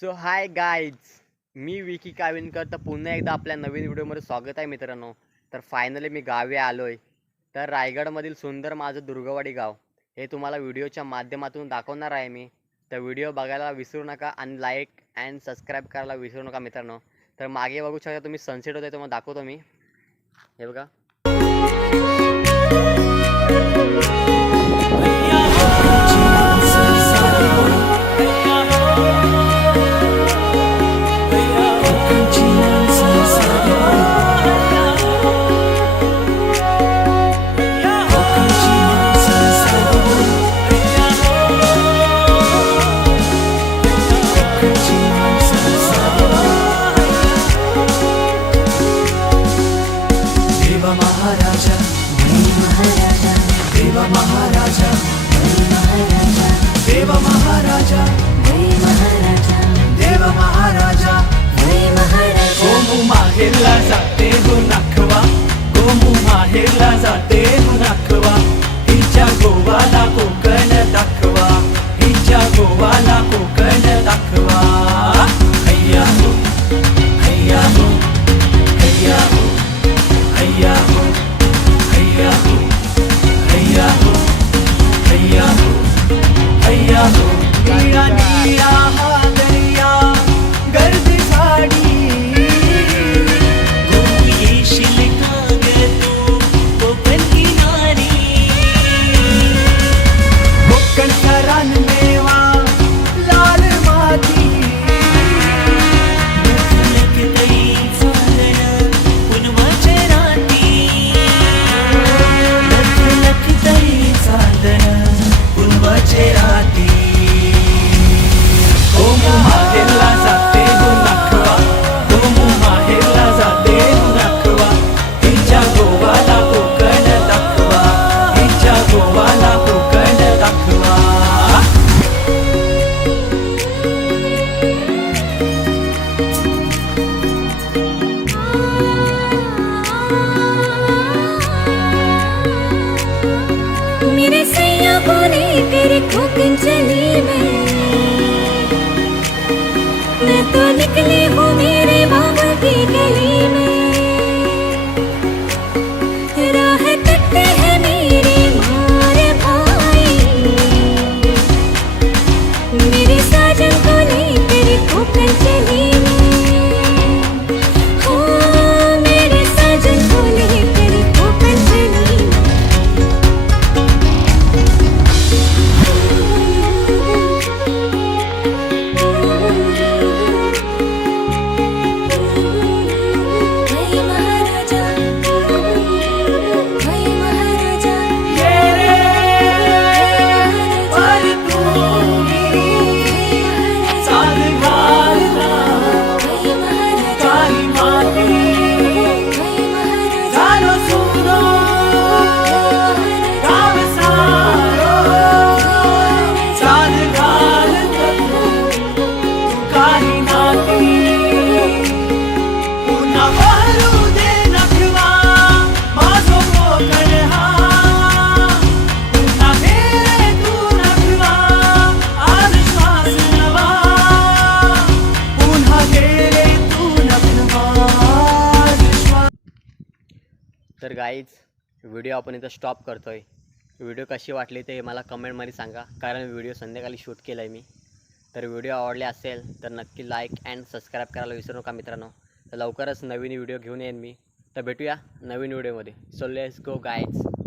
So hi guys, मी विकी काविनकर. तर पुन्हा एकदा आपल्या नवीन व्हिडिओमध्ये स्वागत आहे मित्रांनो. तर फायनली मी गावी आलो आहे. तर रायगडमधील सुंदर माझं दुर्गवाडी गाव हे तुम्हाला व्हिडिओच्या माध्यमातून दाखवणार आहे मी. तर व्हिडिओ बघायला विसरू नका आणि लाईक अँड सबस्क्राईब करायला विसरू नका मित्रांनो. तर मागे बघू शकता तुम्ही, सनसेट होते तुम्हाला दाखवतो मी. हे बघा. गोमू माहेरला जाते हो नाखवा, गोमू माहेरला जाते हो नाखवा. हिच्या गोवाला कोकण दाखवा, हिच्या गोवाला कोकण दाखवा. हैया हो, हैया हो, हैया हो, हैया हो, हैया हो, हैया हो, हैया हो, हैया हो. नीळा नीळा हा दर्या, गर्दी साडी, कोकण सरान मेवा लाल माती. गोमू माहेरला जाते हो नाखवा, गोमू माहेरला जाते हो नाखवा. हिच्या गोवाला कोकण दाखवा, हिच्या गोवाला कोकण दाखवा. मेरे सैया बोले तेरे कोकन चली मैं तो निकली हूँ मेरे बाबा की गली में. राह कटते हैं मेरे मारे भाई, मेरे साजन को लेकर कोकन चली हाँ, मेरे साजन को लेकर कोकन चली. तर गाईज, व्हिडिओ आपण इथं स्टॉप करतो आहे. व्हिडिओ कशी वाटली ते मला कमेंटमध्ये सांगा, कारण व्हिडिओ संध्याकाळी शूट केला आहे मी. तर व्हिडिओ आवडले असेल तर नक्की लाईक अँड सबस्क्राईब करायला विसरू नका मित्रांनो. तर लवकरच नवीन व्हिडिओ घेऊन येईन मी. तर भेटूया नवीन व्हिडिओमध्ये. So let's go guys.